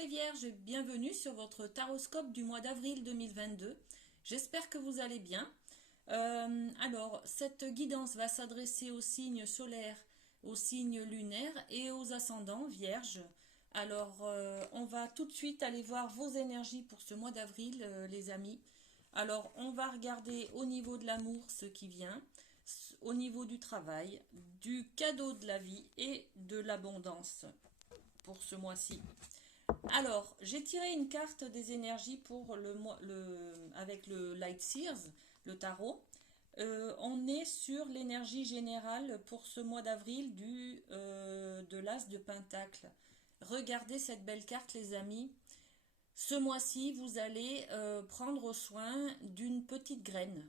les Vierges, bienvenue sur votre taroscope du mois d'avril 2022. J'espère que vous allez bien. Alors, cette guidance va s'adresser aux signes solaires, aux signes lunaires et aux ascendants Vierges. Alors, on va tout de suite aller voir vos énergies pour ce mois d'avril, les amis. Alors, on va regarder au niveau de l'amour ce qui vient, au niveau du travail, du cadeau de la vie et de l'abondance pour ce mois-ci. Alors, j'ai tiré une carte des énergies pour le mois, avec le Light Seers, le tarot. On est sur l'énergie générale pour ce mois d'avril de l'As de Pentacle. Regardez cette belle carte, les amis. Ce mois-ci, vous allez prendre soin d'une petite graine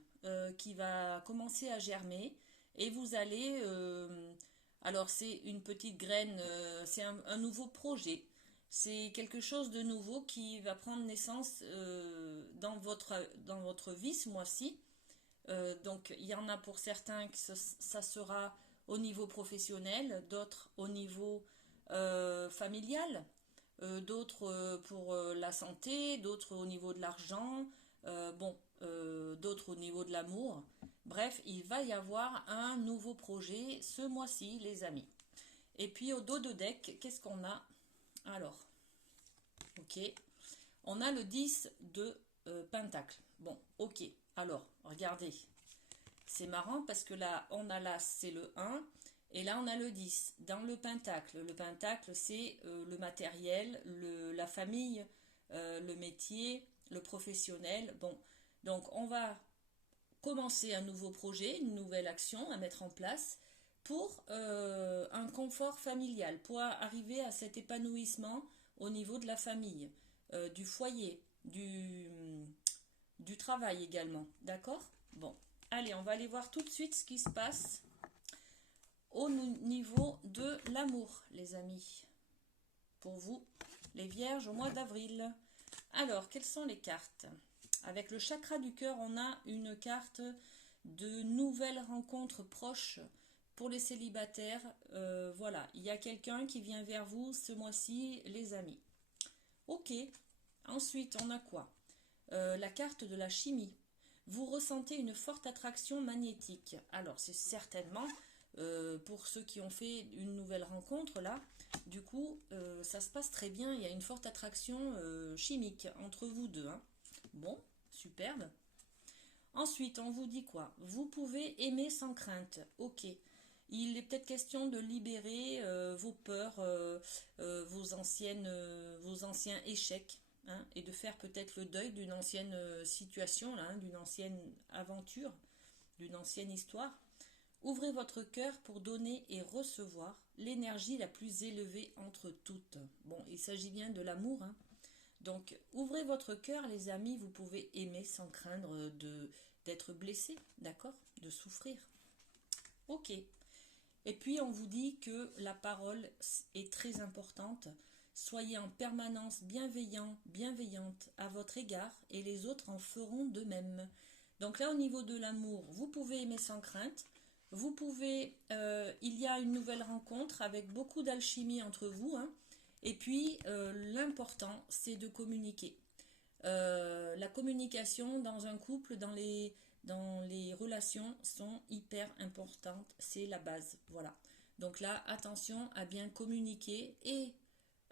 qui va commencer à germer et vous allez... alors, c'est une petite graine, c'est un nouveau projet. C'est quelque chose de nouveau qui va prendre naissance dans votre vie ce mois-ci. Donc, il y en a pour certains que ça sera au niveau professionnel, d'autres au niveau familial, d'autres pour la santé, d'autres au niveau de l'argent, d'autres au niveau de l'amour. Bref, il va y avoir un nouveau projet ce mois-ci, les amis. Et puis au dos de deck, qu'est-ce qu'on a? Alors, ok, on a le 10 de Pentacle. Bon, ok, alors, regardez. C'est marrant parce que là, on a l'As, c'est le 1, et là, on a le 10. Dans le Pentacle, c'est le matériel, la famille, le métier, le professionnel. Bon, donc on va commencer un nouveau projet, une nouvelle action à mettre en place pour un confort familial, pour arriver à cet épanouissement au niveau de la famille, du foyer, du travail également. D'accord? Bon, allez, on va aller voir tout de suite ce qui se passe au niveau de l'amour, les amis. Pour vous, les Vierges, au mois d'avril. Alors, quelles sont les cartes? Avec le chakra du cœur, on a une carte de nouvelles rencontres proches pour les célibataires. Voilà, il y a quelqu'un qui vient vers vous ce mois-ci, les amis. Ok, ensuite, on a quoi? La carte de la chimie. Vous ressentez une forte attraction magnétique. Alors, c'est certainement pour ceux qui ont fait une nouvelle rencontre, là, du coup, ça se passe très bien. Il y a une forte attraction chimique entre vous deux. Hein. Bon, superbe. Ensuite, on vous dit quoi? Vous pouvez aimer sans crainte. Ok. Il est peut-être question de libérer vos peurs, vos anciens échecs. Hein, et de faire peut-être le deuil d'une ancienne situation, là, hein, d'une ancienne aventure, d'une ancienne histoire. Ouvrez votre cœur pour donner et recevoir l'énergie la plus élevée entre toutes. Bon, il s'agit bien de l'amour. Hein. Donc, ouvrez votre cœur, les amis, vous pouvez aimer sans craindre d'être blessé, d'accord? De souffrir. Ok. Et puis, on vous dit que la parole est très importante. Soyez en permanence bienveillante à votre égard et les autres en feront de même. Donc là, au niveau de l'amour, vous pouvez aimer sans crainte. Vous pouvez, il y a une nouvelle rencontre avec beaucoup d'alchimie entre vous. Hein. Et puis, l'important, c'est de communiquer. La communication dans un couple, dans les relations, sont hyper importantes. C'est la base. Voilà. Donc là, attention à bien communiquer et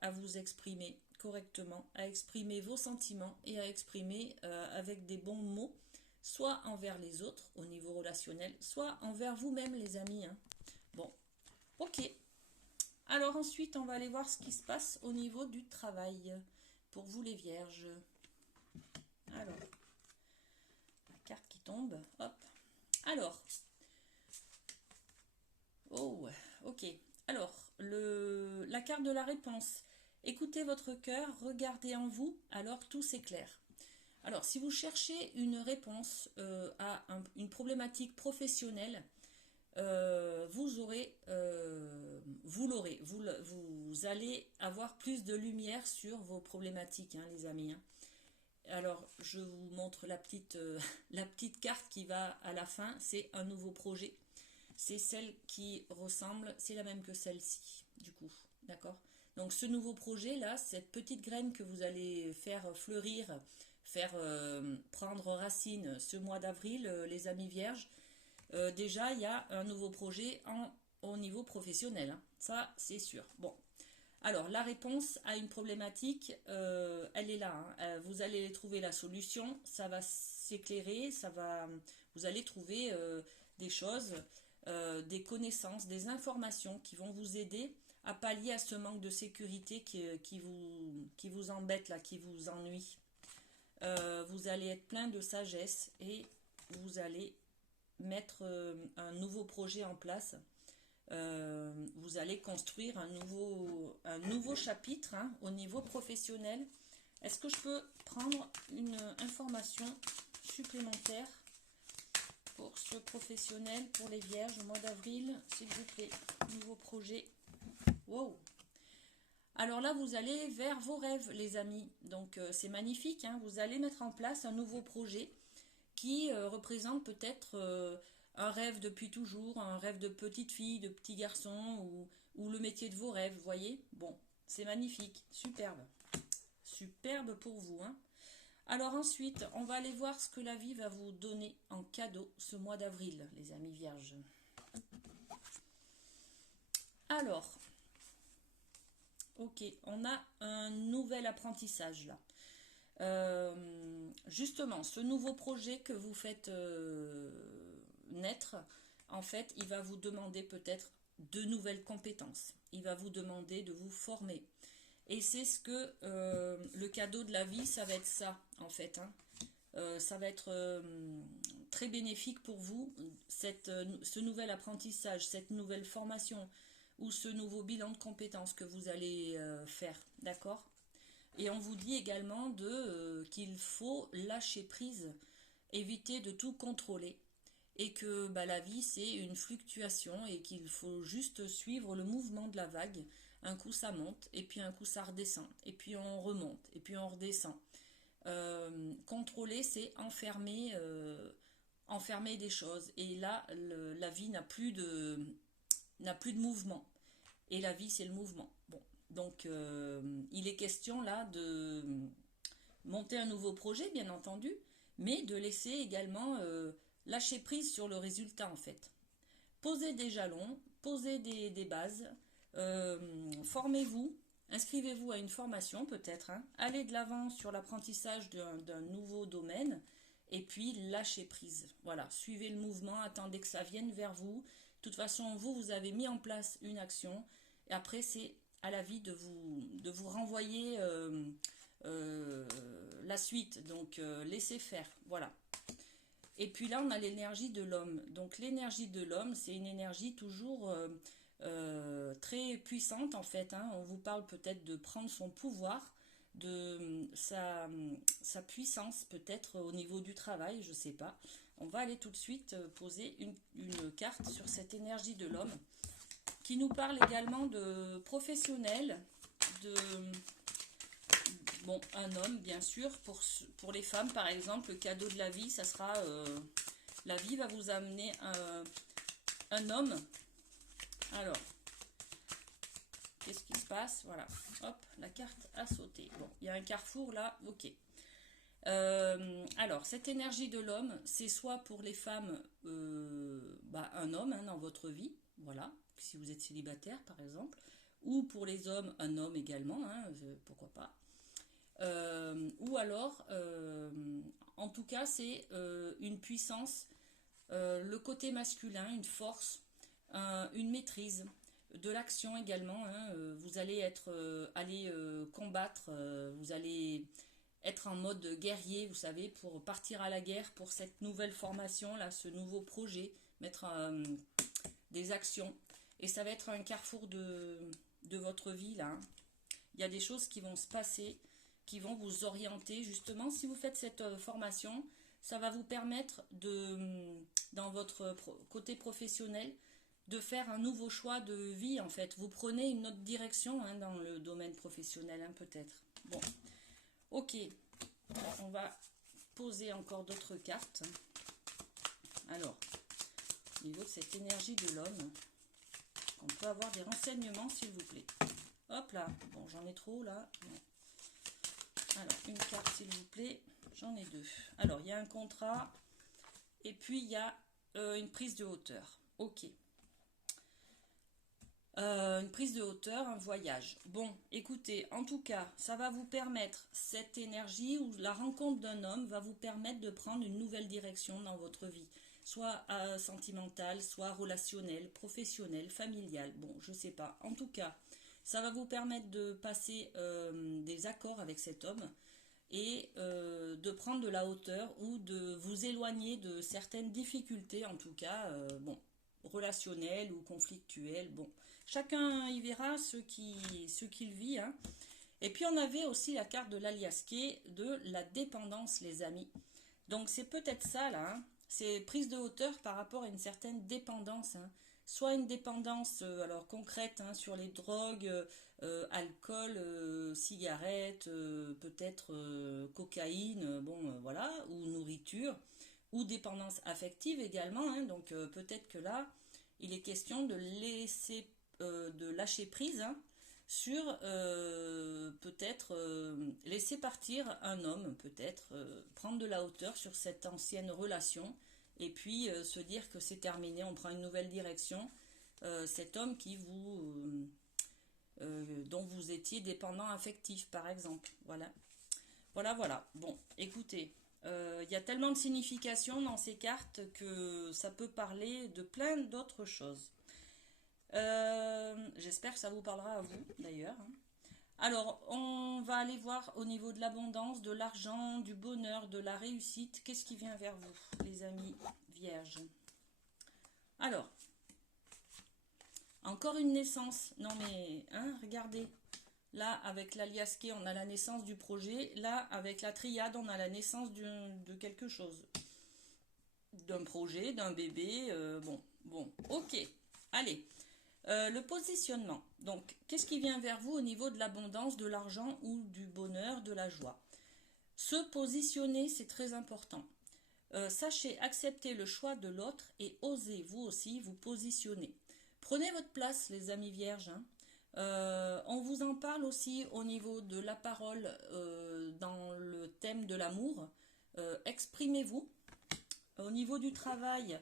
à vous exprimer correctement, à exprimer vos sentiments et à exprimer avec des bons mots, soit envers les autres au niveau relationnel, soit envers vous-même, les amis. Hein. Bon, ok. Alors ensuite, on va aller voir ce qui se passe au niveau du travail pour vous les Vierges. Alors, la carte qui tombe, hop. Alors, oh, ok. Alors, la carte de la réponse. Écoutez votre cœur, regardez en vous, alors tout s'éclaire. Alors, si vous cherchez une réponse à une problématique professionnelle, vous l'aurez. Vous allez avoir plus de lumière sur vos problématiques, hein, les amis. Hein. Alors, je vous montre la petite carte qui va à la fin. C'est un nouveau projet. C'est celle qui ressemble, c'est la même que celle-ci, du coup. D'accord? Donc ce nouveau projet là, cette petite graine que vous allez faire fleurir, faire prendre racine ce mois d'avril, les amis vierges, déjà il y a un nouveau projet au niveau professionnel, hein. Ça c'est sûr. Bon, alors la réponse à une problématique, elle est là, hein. Vous allez trouver la solution, ça va s'éclairer, vous allez trouver des choses, des connaissances, des informations qui vont vous aider à pallier à ce manque de sécurité qui vous embête là, qui vous ennuie. Vous allez être plein de sagesse et vous allez mettre un nouveau projet en place. Vous allez construire un nouveau chapitre, hein, au niveau professionnel. Est-ce que je peux prendre une information supplémentaire pour ce professionnel, pour les vierges au mois d'avril, s'il vous plaît? Nouveau projet. Wow! Alors là, vous allez vers vos rêves, les amis. Donc, c'est magnifique, hein. Vous allez mettre en place un nouveau projet qui représente peut-être un rêve depuis toujours, un rêve de petite fille, de petit garçon, ou le métier de vos rêves, vous voyez? Bon, c'est magnifique, superbe. Superbe pour vous, hein. Alors ensuite, on va aller voir ce que la vie va vous donner en cadeau ce mois d'avril, les amis vierges. Alors, ok, on a un nouvel apprentissage là. Justement, ce nouveau projet que vous faites naître, en fait, il va vous demander peut-être de nouvelles compétences. Il va vous demander de vous former. Et c'est ce que le cadeau de la vie, ça va être ça, en fait, hein. Ça va être très bénéfique pour vous, ce nouvel apprentissage, cette nouvelle formation ou ce nouveau bilan de compétences que vous allez faire, d'accord? Et on vous dit également qu'il faut lâcher prise, éviter de tout contrôler et que la vie c'est une fluctuation et qu'il faut juste suivre le mouvement de la vague. Un coup ça monte et puis un coup ça redescend et puis on remonte et puis on redescend. Contrôler c'est enfermer des choses et là la vie n'a plus de mouvement et la vie c'est le mouvement. Bon, donc il est question là de monter un nouveau projet bien entendu, mais de laisser également lâcher prise sur le résultat en fait. Posez des jalons, posez des bases, formez-vous, inscrivez-vous à une formation peut-être, hein, allez de l'avant sur l'apprentissage d'un nouveau domaine et puis lâchez prise. Voilà, suivez le mouvement, attendez que ça vienne vers vous. De toute façon, vous avez mis en place une action et après c'est à la vie de vous renvoyer la suite. Donc laissez faire, voilà. Et puis là, on a l'énergie de l'homme. Donc l'énergie de l'homme, c'est une énergie toujours très puissante en fait, hein. On vous parle peut-être de prendre son pouvoir, de sa puissance peut-être au niveau du travail, je sais pas. On va aller tout de suite poser une carte sur cette énergie de l'homme qui nous parle également de professionnel, de... Bon, un homme, bien sûr. Pour les femmes, par exemple, le cadeau de la vie, ça sera... la vie va vous amener un homme. Alors, qu'est-ce qui se passe? Voilà, hop, la carte a sauté. Bon, il y a un carrefour là, ok. Alors, cette énergie de l'homme, c'est soit pour les femmes, un homme, hein, dans votre vie, voilà, si vous êtes célibataire, par exemple, ou pour les hommes, un homme également, hein, pourquoi pas. Ou alors, en tout cas, c'est une puissance, le côté masculin, une force, une maîtrise, de l'action également, hein. Vous allez aller combattre, vous allez être en mode guerrier, vous savez, pour partir à la guerre, pour cette nouvelle formation, là, ce nouveau projet, mettre des actions. Et ça va être un carrefour de votre vie, là, hein. Il y a des choses qui vont se passer, qui vont vous orienter justement. Si vous faites cette formation, ça va vous permettre dans votre côté professionnel, de faire un nouveau choix de vie en fait. Vous prenez une autre direction, hein, dans le domaine professionnel, hein, peut-être. Bon, ok. On va poser encore d'autres cartes. Alors, au niveau de cette énergie de l'homme, on peut avoir des renseignements s'il vous plaît. Hop là. Bon, j'en ai trop là. Alors, une carte s'il vous plaît. J'en ai deux. Alors, il y a un contrat. Et puis, il y a une prise de hauteur. Ok. Une prise de hauteur, un voyage. Bon, écoutez, en tout cas, ça va vous permettre, cette énergie ou la rencontre d'un homme va vous permettre de prendre une nouvelle direction dans votre vie. Soit sentimentale, soit relationnelle, professionnelle, familiale. Bon, je sais pas. En tout cas, ça va vous permettre de passer des accords avec cet homme et de prendre de la hauteur ou de vous éloigner de certaines difficultés, en tout cas, bon, relationnelles ou conflictuelles. Bon, chacun y verra ce qu'il vit. Hein. Et puis on avait aussi la carte de l'aliasqué de la dépendance, les amis. Donc c'est peut-être ça là. Hein. C'est prise de hauteur par rapport à une certaine dépendance. Hein. Soit une dépendance alors concrète hein, sur les drogues, alcool, cigarettes, peut-être cocaïne, bon voilà, ou nourriture, ou dépendance affective également. Hein, donc peut-être que là, il est question de laisser, de lâcher prise hein, sur peut-être laisser partir un homme, peut-être prendre de la hauteur sur cette ancienne relation et puis se dire que c'est terminé, on prend une nouvelle direction. Cet homme qui vous dont vous étiez dépendant affectif par exemple. Voilà. Voilà, voilà. Bon, écoutez, y a tellement de significations dans ces cartes que ça peut parler de plein d'autres choses. J'espère que ça vous parlera à vous d'ailleurs. Hein. Alors, on va aller voir au niveau de l'abondance, de l'argent, du bonheur, de la réussite. Qu'est-ce qui vient vers vous, les amis vierges? Alors, encore une naissance. Non mais, hein, regardez. Là, avec l'aliasqué, on a la naissance du projet. Là, avec la triade, on a la naissance de quelque chose. D'un projet, d'un bébé. Bon, ok. Allez. Le positionnement. Donc, qu'est-ce qui vient vers vous au niveau de l'abondance, de l'argent ou du bonheur, de la joie? Se positionner, c'est très important. Sachez accepter le choix de l'autre et osez vous aussi vous positionner. Prenez votre place, les amis vierges. Hein. On vous en parle aussi au niveau de la parole dans le thème de l'amour. Exprimez-vous. Au niveau du travail,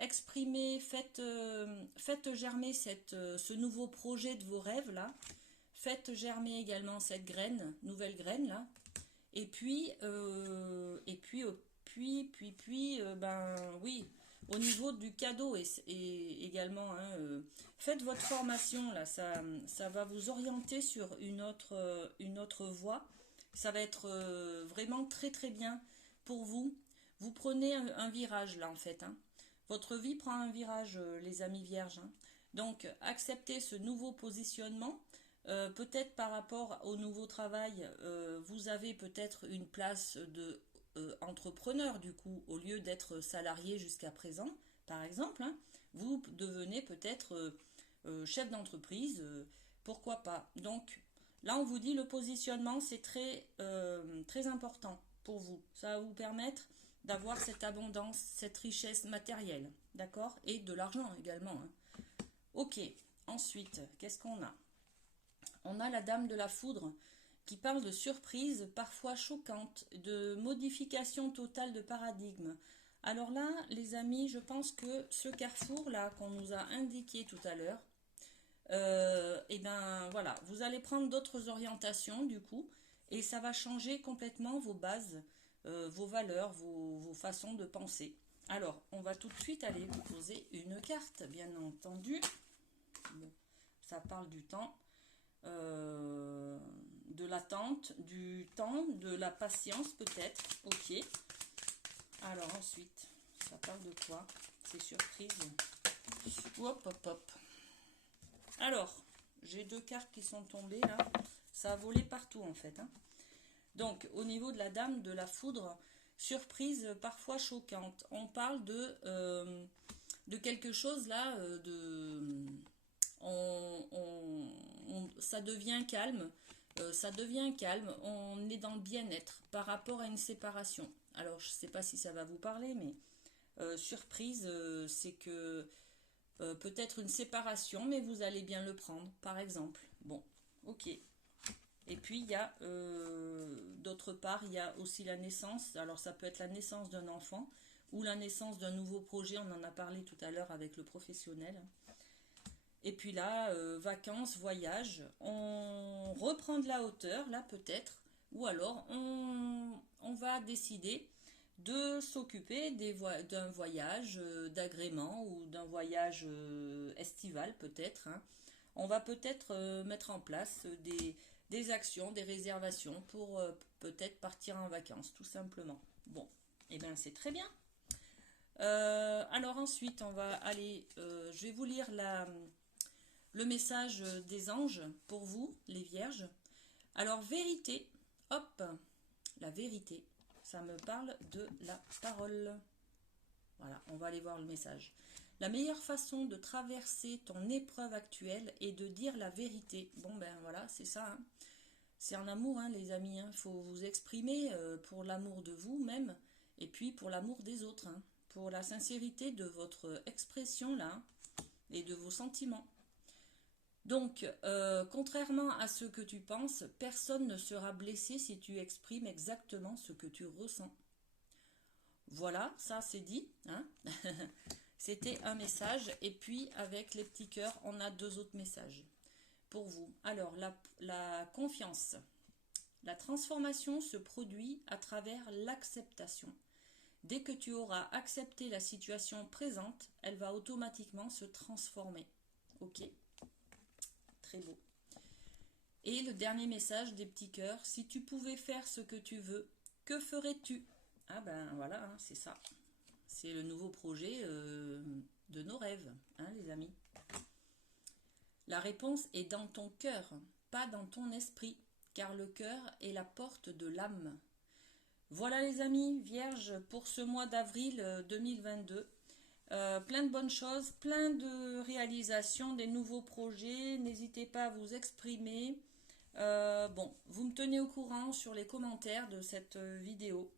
exprimez, faites germer ce nouveau projet de vos rêves là. Faites germer également cette graine, nouvelle graine là. Et puis, ben oui, au niveau du cadeau et également, hein, faites votre formation là, ça va vous orienter sur une autre voie. Ça va être vraiment très très bien pour vous. Vous prenez un virage là en fait. Hein. Votre vie prend un virage, les amis vierges. Hein. Donc, acceptez ce nouveau positionnement. Peut-être par rapport au nouveau travail, vous avez peut-être une place de entrepreneur du coup, au lieu d'être salarié jusqu'à présent, par exemple. Hein, vous devenez peut-être chef d'entreprise, pourquoi pas. Donc, là, on vous dit le positionnement, c'est très important pour vous. Ça va vous permettre d'avoir cette abondance, cette richesse matérielle, d'accord? Et de l'argent également. Hein. Ok, ensuite, qu'est-ce qu'on a? On a la dame de la foudre qui parle de surprises parfois choquantes, de modification totale de paradigme. Alors là, les amis, je pense que ce carrefour-là qu'on nous a indiqué tout à l'heure, et ben voilà, vous allez prendre d'autres orientations du coup, et ça va changer complètement vos bases, vos valeurs, vos façons de penser. Alors, on va tout de suite aller vous poser une carte, bien entendu. Bon, ça parle du temps. De l'attente, du temps, de la patience peut-être. Ok. Alors ensuite, ça parle de quoi? C'est surprise. Hop, hop, hop. Alors, j'ai deux cartes qui sont tombées là. Ça a volé partout en fait. Hein. Donc, au niveau de la dame de la foudre, surprise parfois choquante. On parle de quelque chose là, ça devient calme, on est dans le bien-être par rapport à une séparation. Alors je ne sais pas si ça va vous parler, mais surprise, c'est que peut-être une séparation, mais vous allez bien le prendre, par exemple. Bon, Ok. Et puis, il y a, d'autre part, il y a aussi la naissance. Alors, ça peut être la naissance d'un enfant ou la naissance d'un nouveau projet. On en a parlé tout à l'heure avec le professionnel. Et puis là, vacances, voyage. On reprend de la hauteur, là peut-être. Ou alors, on va décider de s'occuper d'un voyage d'agrément ou d'un voyage estival peut-être, hein. On va peut-être mettre en place des actions, des réservations pour peut-être partir en vacances, tout simplement. Bon, et bien c'est très bien. Alors ensuite, on va aller, je vais vous lire le message des anges pour vous, les vierges. Alors vérité, hop, la vérité, ça me parle de la parole. Voilà, on va aller voir le message. La meilleure façon de traverser ton épreuve actuelle est de dire la vérité. Bon ben voilà, c'est ça, hein. C'est en amour, hein, les amis. Il faut vous exprimer pour l'amour de vous-même et puis pour l'amour des autres, hein, pour la sincérité de votre expression là et de vos sentiments. Donc, contrairement à ce que tu penses, personne ne sera blessé si tu exprimes exactement ce que tu ressens. Voilà, ça c'est dit, hein. C'était un message et puis avec les petits cœurs, on a deux autres messages pour vous. Alors, la confiance. La transformation se produit à travers l'acceptation. Dès que tu auras accepté la situation présente, elle va automatiquement se transformer. Ok, très beau. Et le dernier message des petits cœurs, si tu pouvais faire ce que tu veux, que ferais-tu? Ah ben voilà, hein, c'est ça. C'est le nouveau projet de nos rêves, hein, les amis. La réponse est dans ton cœur, pas dans ton esprit, car le cœur est la porte de l'âme. Voilà les amis, vierges, pour ce mois d'avril 2022. Plein de bonnes choses, plein de réalisations, des nouveaux projets. N'hésitez pas à vous exprimer. Bon, vous me tenez au courant sur les commentaires de cette vidéo.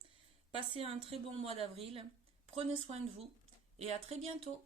Passez un très bon mois d'avril. Prenez soin de vous et à très bientôt.